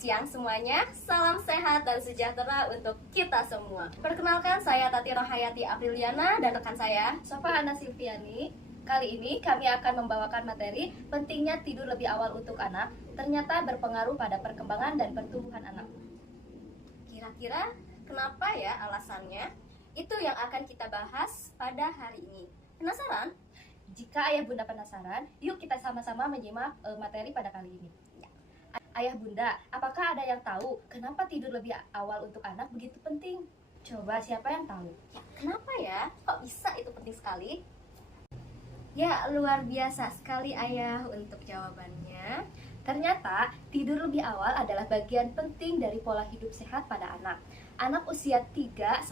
siang semuanya, salam sehat dan sejahtera untuk kita semua. Perkenalkan, saya Tati Rohayati Apriliana dan rekan saya Sofa Ana Silviani. Kali ini kami akan membawakan materi pentingnya tidur lebih awal untuk anak ternyata berpengaruh pada perkembangan dan pertumbuhan anak. Kira-kira kenapa ya alasannya? Itu yang akan kita bahas pada hari ini. Penasaran? Jika ayah bunda penasaran, yuk kita sama-sama menyimak materi pada kali ini. Ayah bunda, apakah ada yang tahu kenapa tidur lebih awal untuk anak begitu penting? Coba siapa yang tahu? Ya, kenapa ya? Kok bisa itu penting sekali? Ya, luar biasa sekali ayah untuk jawabannya. Ternyata tidur lebih awal adalah bagian penting dari pola hidup sehat pada anak. Anak usia 3-6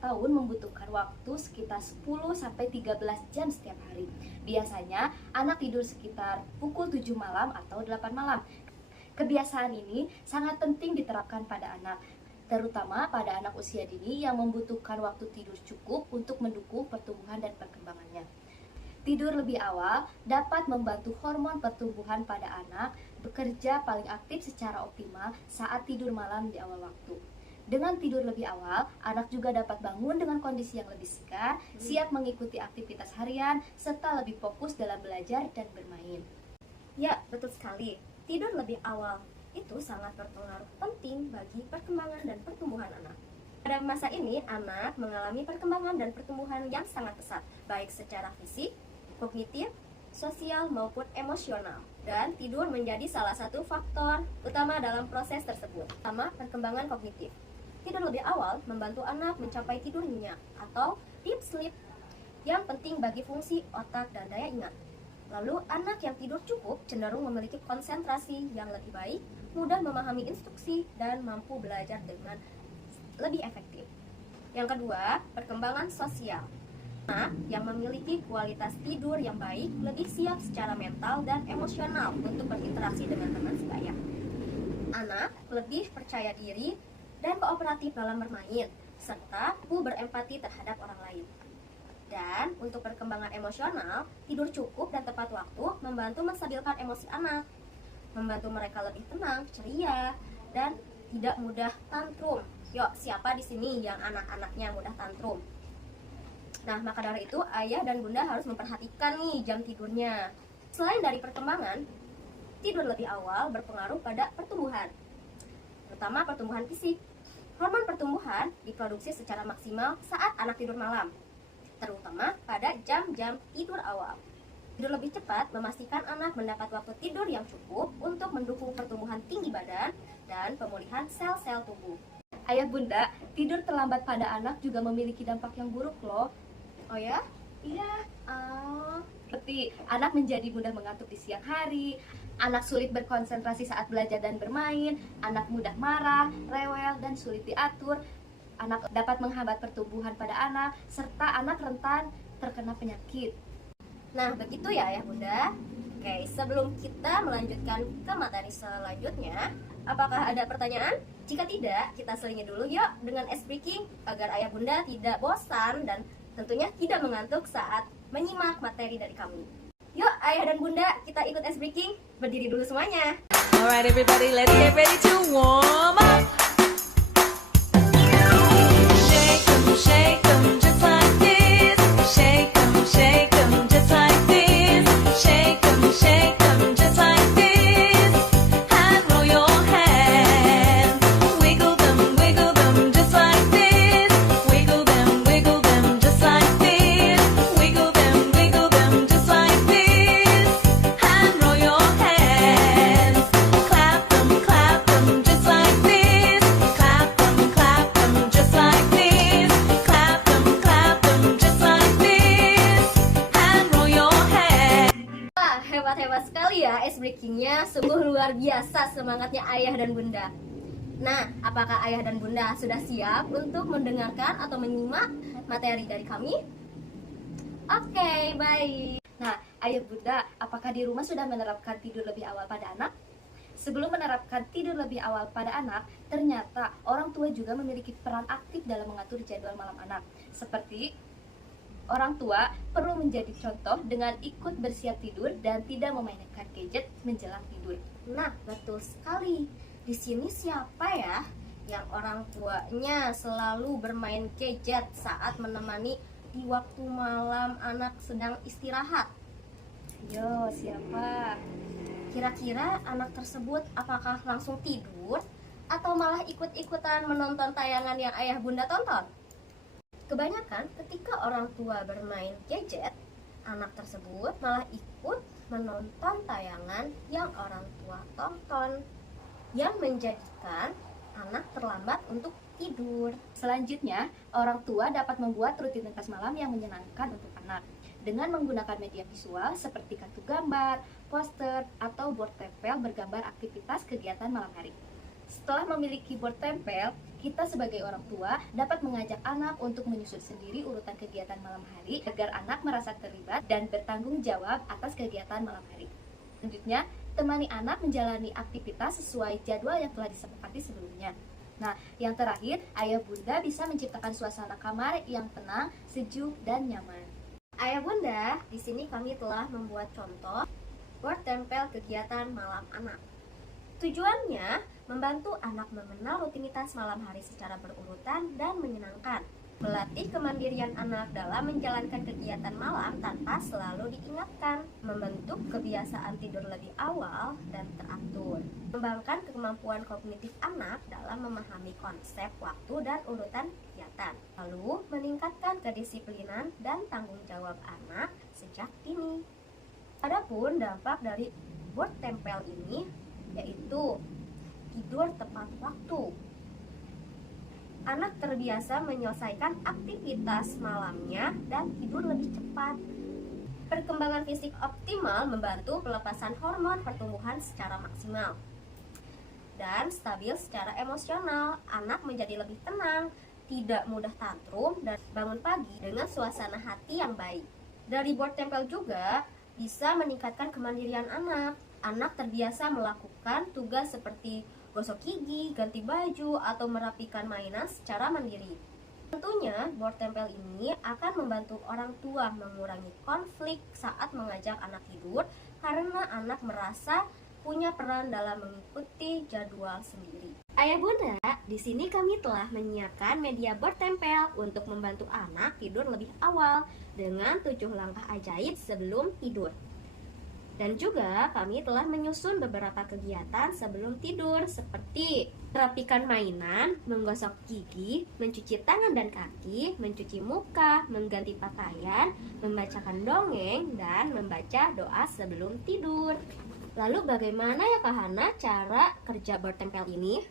tahun membutuhkan waktu sekitar 10-13 jam setiap hari. Biasanya anak tidur sekitar pukul 7 malam atau 8 malam. Kebiasaan ini sangat penting diterapkan pada anak, terutama pada anak usia dini yang membutuhkan waktu tidur cukup untuk mendukung pertumbuhan dan perkembangannya. Tidur lebih awal dapat membantu hormon pertumbuhan pada anak bekerja paling aktif secara optimal saat tidur malam di awal waktu. Dengan tidur lebih awal, anak juga dapat bangun dengan kondisi yang lebih segar, siap mengikuti aktivitas harian, serta lebih fokus dalam belajar dan bermain. Ya, betul sekali. Tidur lebih awal itu sangat berpengaruh penting bagi perkembangan dan pertumbuhan anak. Pada masa ini, anak mengalami perkembangan dan pertumbuhan yang sangat pesat, baik secara fisik, kognitif, sosial maupun emosional. Dan tidur menjadi salah satu faktor utama dalam proses tersebut. Pertama, perkembangan kognitif. Tidur lebih awal membantu anak mencapai tidur nyenyak atau deep sleep yang penting bagi fungsi otak dan daya ingat. Lalu, anak yang tidur cukup cenderung memiliki konsentrasi yang lebih baik, mudah memahami instruksi, dan mampu belajar dengan lebih efektif. Yang kedua, perkembangan sosial. Anak yang memiliki kualitas tidur yang baik lebih siap secara mental dan emosional untuk berinteraksi dengan teman sebaya. Anak lebih percaya diri dan kooperatif dalam bermain, serta berempati terhadap orang lain. Dan untuk perkembangan emosional, tidur cukup dan tepat waktu membantu menstabilkan emosi anak, membantu mereka lebih tenang, ceria, dan tidak mudah tantrum. Yuk, siapa di sini yang anak-anaknya mudah tantrum? Nah, maka dari itu ayah dan bunda harus memperhatikan nih jam tidurnya. Selain dari perkembangan, tidur lebih awal berpengaruh pada pertumbuhan, terutama pertumbuhan fisik. Hormon pertumbuhan diproduksi secara maksimal saat anak tidur malam, terutama pada jam-jam tidur awal. Tidur lebih cepat memastikan anak mendapat waktu tidur yang cukup untuk mendukung pertumbuhan tinggi badan dan pemulihan sel-sel tubuh. Ayah bunda, tidur terlambat pada anak juga memiliki dampak yang buruk loh. Oh ya? Iya, seperti anak menjadi mudah mengantuk di siang hari, anak sulit berkonsentrasi saat belajar dan bermain, anak mudah marah, rewel, dan sulit diatur. Anak dapat menghambat pertumbuhan pada anak, serta anak rentan terkena penyakit. Nah, begitu ya ayah bunda. Oke, sebelum kita melanjutkan ke materi selanjutnya, apakah ada pertanyaan? Jika tidak, kita selingi dulu yuk dengan ice breaking agar ayah bunda tidak bosan dan tentunya tidak mengantuk saat menyimak materi dari kami. Yuk ayah dan bunda, kita ikut ice breaking. Berdiri dulu semuanya. Alright everybody, let's get ready to warm up. Shake 'em just like this. Shake 'em just like this. Shake 'em just like this. And roll your hands. Wiggle them just like this. Wiggle them just like this. Wiggle them just like this. And roll your hands. Clap them just like this. Clap them just like this. Clap them just like this. And roll your hands. Wah, hebat-hebat sekali ya ice breakingnya. Sungguh luar biasa semangatnya ayah dan bunda. Nah, apakah ayah dan bunda sudah siap untuk mendengarkan atau menyimak materi dari kami? Oke, baik. Nah, ayah bunda, apakah di rumah sudah menerapkan tidur lebih awal pada anak? Sebelum menerapkan tidur lebih awal pada anak, ternyata orang tua juga memiliki peran aktif dalam mengatur jadwal malam anak. Seperti orang tua perlu menjadi contoh dengan ikut bersiap tidur dan tidak memainkan gadget menjelang tidur. Nah, betul sekali. Di sini siapa ya yang orang tuanya selalu bermain gadget saat menemani di waktu malam anak sedang istirahat? Yo, siapa? Kira-kira anak tersebut apakah langsung tidur atau malah ikut-ikutan menonton tayangan yang ayah bunda tonton? Kebanyakan ketika orang tua bermain gadget, anak tersebut malah ikut menonton tayangan yang orang tua tonton, yang menjadikan anak terlambat untuk tidur. Selanjutnya, orang tua dapat membuat rutinitas malam yang menyenangkan untuk anak dengan menggunakan media visual seperti kartu gambar, poster, atau board tempel bergambar aktivitas kegiatan malam hari. Setelah memiliki board tempel, kita sebagai orang tua dapat mengajak anak untuk menyusun sendiri urutan kegiatan malam hari agar anak merasa terlibat dan bertanggung jawab atas kegiatan malam hari. Selanjutnya, temani anak menjalani aktivitas sesuai jadwal yang telah disepakati sebelumnya. Nah, yang terakhir, ayah bunda bisa menciptakan suasana kamar yang tenang, sejuk, dan nyaman. Ayah bunda, di sini kami telah membuat contoh board tempel kegiatan malam anak. Tujuannya membantu anak mengenal rutinitas malam hari secara berurutan dan menyenangkan, melatih kemandirian anak dalam menjalankan kegiatan malam tanpa selalu diingatkan, membentuk kebiasaan tidur lebih awal dan teratur, mengembangkan kemampuan kognitif anak dalam memahami konsep waktu dan urutan kegiatan, lalu meningkatkan kedisiplinan dan tanggung jawab anak sejak dini. Adapun dampak dari board tempel ini yaitu tidur tepat waktu. Anak terbiasa menyelesaikan aktivitas malamnya dan tidur lebih cepat. Perkembangan fisik optimal membantu pelepasan hormon pertumbuhan secara maksimal. Dan stabil secara emosional, anak menjadi lebih tenang, tidak mudah tantrum, dan bangun pagi dengan suasana hati yang baik. Dari board tempel juga bisa meningkatkan kemandirian anak. Anak terbiasa melakukan tugas seperti gosok gigi, ganti baju, atau merapikan mainan secara mandiri. Tentunya, board tempel ini akan membantu orang tua mengurangi konflik saat mengajak anak tidur karena anak merasa punya peran dalam mengikuti jadwal sendiri. Ayah bunda, di sini kami telah menyiapkan media board tempel untuk membantu anak tidur lebih awal dengan 7 langkah ajaib sebelum tidur. Dan juga kami telah menyusun beberapa kegiatan sebelum tidur seperti merapikan mainan, menggosok gigi, mencuci tangan dan kaki, mencuci muka, mengganti pakaian, membacakan dongeng, dan membaca doa sebelum tidur. Lalu bagaimana ya Kak Hana cara kerja board tempel ini?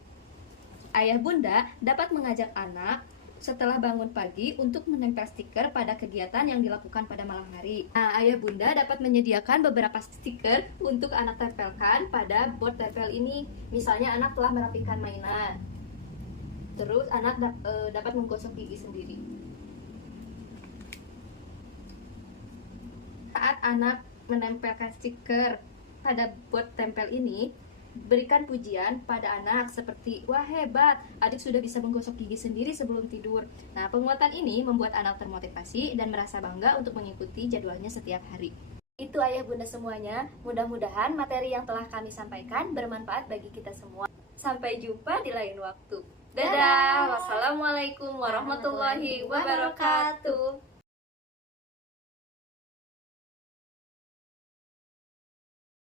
Ayah bunda dapat mengajak anak setelah bangun pagi untuk menempel stiker pada kegiatan yang dilakukan pada malam hari. Nah, ayah bunda dapat menyediakan beberapa stiker untuk anak tempelkan pada board tempel ini. Misalnya anak telah merapikan mainan, terus anak dapat menggosok gigi sendiri. Saat anak menempelkan stiker pada board tempel ini, berikan pujian pada anak seperti, wah hebat, adik sudah bisa menggosok gigi sendiri sebelum tidur. Nah, penguatan ini membuat anak termotivasi dan merasa bangga untuk mengikuti jadwalnya setiap hari. Itu ayah bunda semuanya, mudah-mudahan materi yang telah kami sampaikan bermanfaat bagi kita semua. Sampai jumpa di lain waktu. Dadah, wassalamualaikum warahmatullahi wabarakatuh.